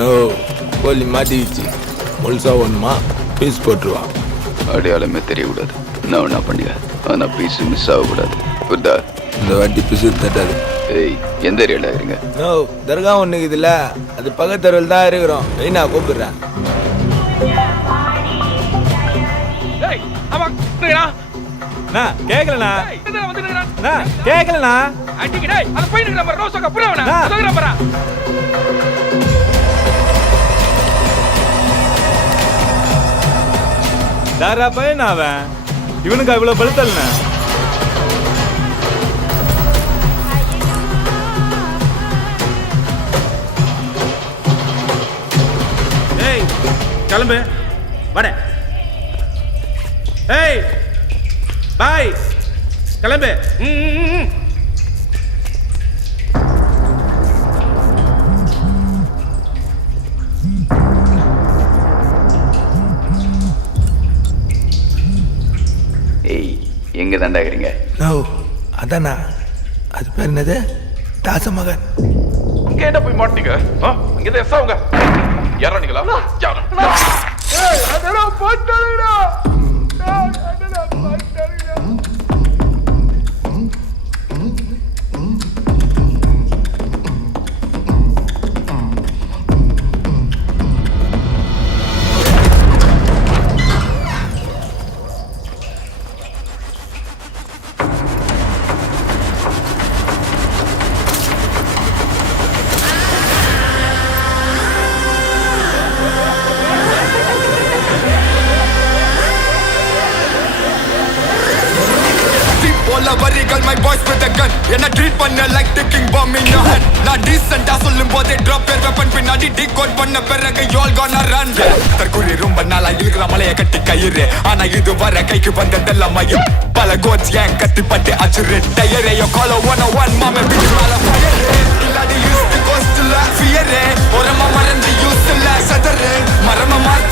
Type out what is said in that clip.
No கோழி மாட்டிக்கிச்சு முழுசா ஒன்றுமா பீஸ் போட்டுருவா. அடையாளமே தெரியக்கூடாது. நான் என்ன பண்ணிக்க ஆனால் பீஸ் மிஸ் ஆகக்கூடாது. புரிதா? இந்த வாட்டி பீஸு தட்டாது. ஏய், எந்த ஏரியாவில் இருங்க? நோ தர்கா ஒன்று இருக்குதுல்ல, அது பக்கத்தருவில் தான் இருக்கிறோம். வெயினா கூப்பிடுறேன். கேக்கலண்ணா கேக்கலண்ணா தாரா பையன் அவன். இவனுக்கு இவ்வளவு பழுத்தல்ண்ணா. ஏய் கிளம்பு வட. ஏய் பாய் கிளம்பு. ஏய், எங்கே தாண்டாகிறீங்க? நோ அதானா, அது பேர் என்னது? தாசமகன். அங்கே என்ன போய் மாட்டீங்க? அங்கே தான் எஸ்ஸாவுங்க. யாரா நீங்களா? வரிகள் my boys with a gun. என்ன ட்ரீட் பண்ண like taking bomb in your hand. நான் டீசென்ட்டா சொல்லும் போதே drop your weapon பின்னாடி decode பண்ண பிறகு you all gonna run. தற்கொலை ரொம்ப நாளா இழுக்கிற மலையை கட்டி கயிறு, ஆனா இது வர கைக்கு வந்ததெல்லாம் மயம். பல கோட்ஸ் ஏன் கத்தி பட்டு அச்சுரு டயரே. yo call 101 மாமே பிடி மேல fire. இல்லாடி use the coast to la fear. ஒரு மறந்து யூஸ் இல்ல சதறு மரம மார்க்க